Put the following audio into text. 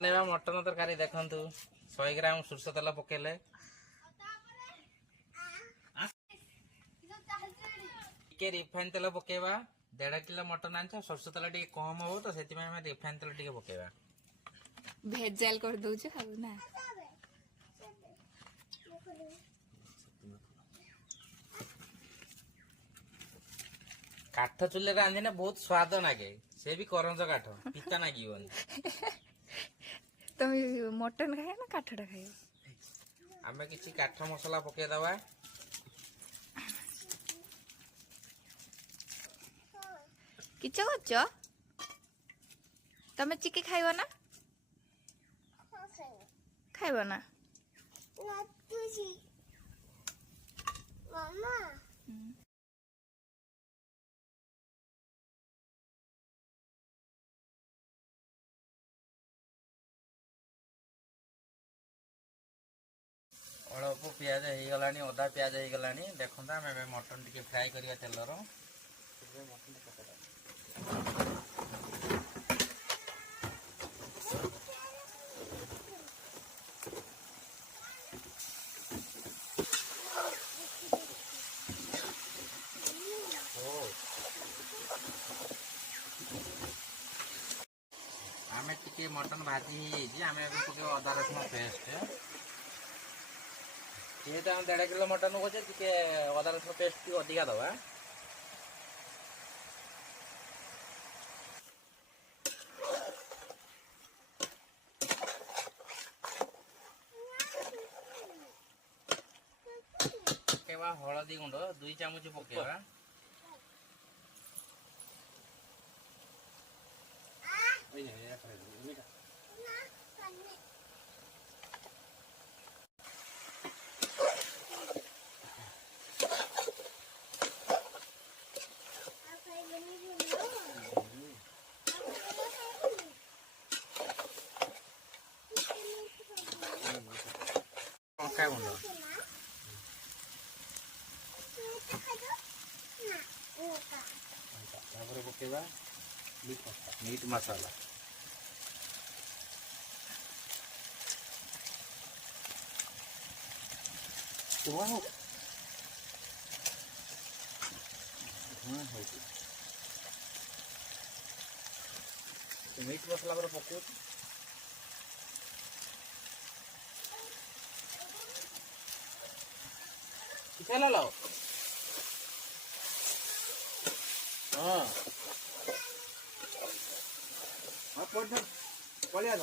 mutton तरकारी देखु 100 ग्राम सोरष तेल पकेले रिफाइन तेल पकेबा 1.5 किलो मटन आंच सोरष तेल टे कम हो तो से रिफाइन तेल टे पकेबा भेजाल कर दउछ खाऊ ना काठ चुले रांधिने बहुत स्वाद नागे से भी करंज काठ पिता नागिबन तुम मटन खाए ना काठटा खाए आमे किछि काठ मसला पके दवा किछ करछ तमे चिके खाइबो ना खाइबो ना मामा अल्प पियाज हो गलानी अदा पियाज हो गलानी देखंता आमे मटन टिके फ्राई करिया तेलर आमे टिके मटन भाजी ही जी आमे अभी टिके अदा रसुन पेस्ट ये तो हम 1.5 किलो मटन को टिके अदा रसुन पेस्ट टी अधिका दवा पकेवा हळदी गुंड 2 चामच पकेवा लंका गुंड पकेवा मीट मसाला मीट मसला पर पकड़ किथे लो हाँ हाँ पढ़ पढ़िया